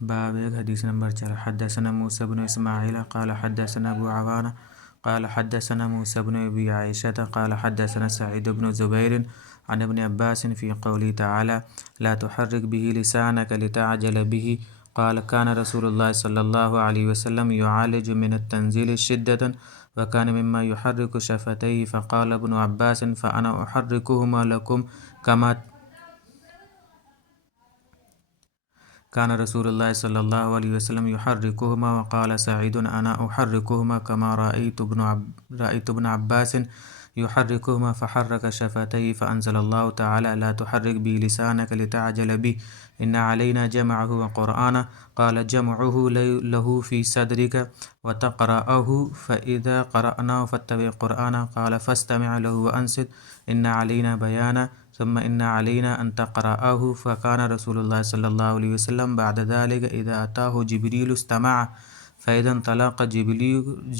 باب ایک حدیث نمبر 4 حدثنا موسى بن اسماعیل قال حدثنا ابو عوانة قال حدثنا موسى بن ابي عائشة قال حدثنا سعيد بن زبير عن ابن عباس في قوله تعالى لا تحرك به لسانك لتعجل به قال كان رسول الله صلى الله عليه وسلم يعالج من التنزيل شدة وكان مما يحرك شفتيه فقال ابن عباس فأنا أحركهما لكم كما كان رسول الله صلى الله عليه وسلم يحركهما وقال سعيد أنا أحركهما كما رأيت ابن عباس يحركهما فحرك شفتيه فأنزل الله تعالى لا تحرك به لسانك لتعجل به إن علينا جمعه وقرآنه قال جمعه له في صدرك وتقرأه فإذا قرأناه فاتبع قرآنه قال فاستمع له وأنصت إن علينا بيانه ثم إن علينا أن تقرأه فكان رسول الله صلى الله عليه وسلم بعد ذلك إذا أتاه جبريل استمع فإذا انطلق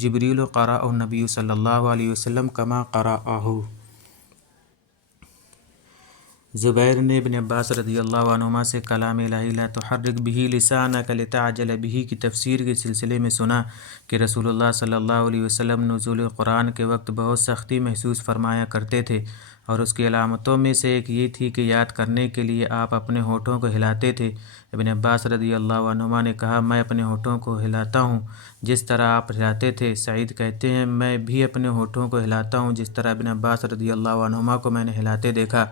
جبريل قرأه النبي صلى الله عليه وسلم كما قرأه۔ زبیر نے ابن عباس رضی اللہ عنہما سے کلام الہی لا تحرک به لسانک لتعجل به کی تفسیر کے سلسلے میں سنا کہ رسول اللہ صلی اللہ علیہ وسلم نزول قرآن کے وقت بہت سختی محسوس فرمایا کرتے تھے، اور اس کی علامتوں میں سے ایک یہ تھی کہ یاد کرنے کے لیے آپ اپنے ہونٹوں کو ہلاتے تھے۔ ابن عباس رضی اللہ عنہما نے کہا میں اپنے ہونٹوں کو ہلاتا ہوں جس طرح آپ ہلاتے تھے۔ سعید کہتے ہیں میں بھی اپنے ہونٹوں کو ہلاتا ہوں جس طرح ابن عباس رضی اللہ عنہما کو میں نے ہلاتے دیکھا۔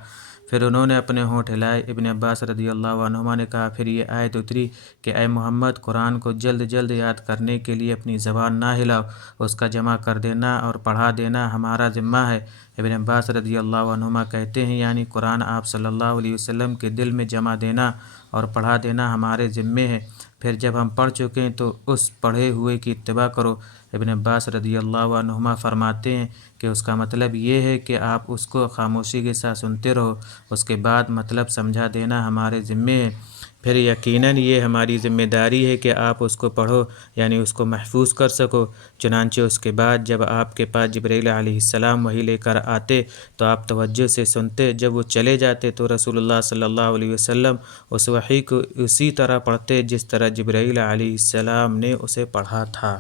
پھر انہوں نے اپنے ہونٹ ہلائے۔ ابن عباس رضی اللہ عنہما نے کہا پھر یہ آیت اتری کہ اے محمد قرآن کو جلد جلد یاد کرنے کے لیے اپنی زبان نہ ہلاؤ، اس کا جمع کر دینا اور پڑھا دینا ہمارا ذمہ ہے۔ ابن عباس رضی اللہ عنہما کہتے ہیں یعنی قرآن آپ صلی اللہ علیہ وسلم کے دل میں جمع دینا اور پڑھا دینا ہمارے ذمے ہے، پھر جب ہم پڑھ چکیں تو اس پڑھے ہوئے کی اتباع کرو۔ ابن عباس رضی اللہ عنہما فرماتے ہیں کہ اس کا مطلب یہ ہے کہ آپ اس کو خاموشی کے ساتھ سنتے رہو، اس کے بعد مطلب سمجھا دینا ہمارے ذمے ہے، پھر یقیناً یہ ہماری ذمہ داری ہے کہ آپ اس کو پڑھو یعنی اس کو محفوظ کر سکو۔ چنانچہ اس کے بعد جب آپ کے پاس جبرائیل علیہ السلام وحی لے کر آتے تو آپ توجہ سے سنتے، جب وہ چلے جاتے تو رسول اللہ صلی اللہ علیہ وسلم اس وحی کو اسی طرح پڑھتے جس طرح جبرائیل علیہ السلام نے اسے پڑھا تھا۔